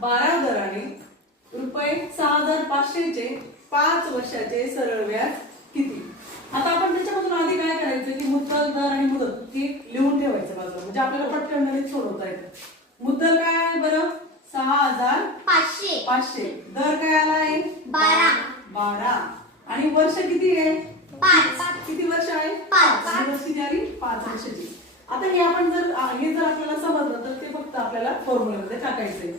12 दराने रुपये 6500 चे 5 वर्षाचे सरळ व्याज किती? आता आपण त्याच्यापासून आधी काय करायचं की मुद्दल दर आणि मुदत हे लिहून ठेवायचं बाजूला, म्हणजे आपल्याला पटकन गणित सोडवता येतं। मुद्दल काय आहे बरं? 6500। दर काय आला आहे? 12। आणि वर्ष किती आहे? 5। किती वर्ष आहे? 5। वर्ष किती आली? 5 वर्षाची। आता हे आपण जर आपल्याला समजलं तर ते फक्त आपल्याला फॉर्म्युलामध्ये टाकायचंय।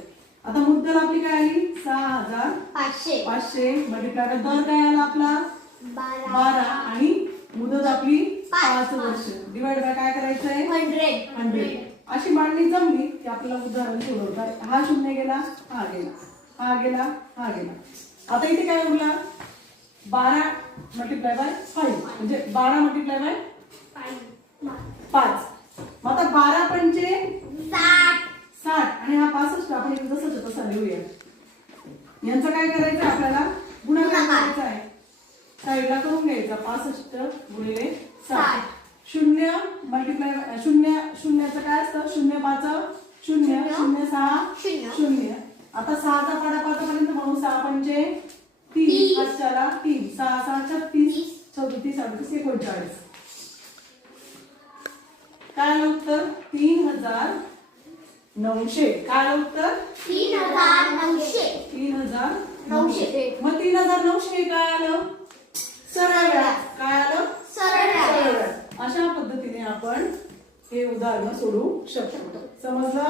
आता मुद्दल आपली काय आली? 6500 मल्टिप्लाय दर काय आला आपला? 12 आणि मुदत आपली 5 वर्ष डिवाइड बाय काय करायचंय? 100। अशी मांडणी जमली की आपल्याला उदाहरण सोडवता। हा शून्य गेला, हा गेला, हा गेला, हा गेला। आता इथे काय उरला? 12 मल्टिप्लाय बाय 5 म्हणजे 12 मल्टिप्लाय बाय 5। मग आता 12 पंचे 60 आणि हा 65 आपण इथे जसंच तसा लिहूया। यांचं काय करायचं आपल्याला? गुणाकार करायचा आहे, साईडला करून घ्यायचा। 65 गुणिले 60। 0 मल्टिप्लाय शून्याचं काय असतं? 0 5 0 0 6 0। आता 6 चा पाडा 5 पर्यंत म्हणून 6 पंचे 30 5 3 6 6 36 34 38 39। काय आलं उत्तर? 3900। काय आलं उत्तर? 3900। मग 3900 काय आलं? सरळ व्याज। काय आलं? सरळ व्याज। अशा पद्धतीने आपण हे उदाहरण सोडवू शकतो। समजलं?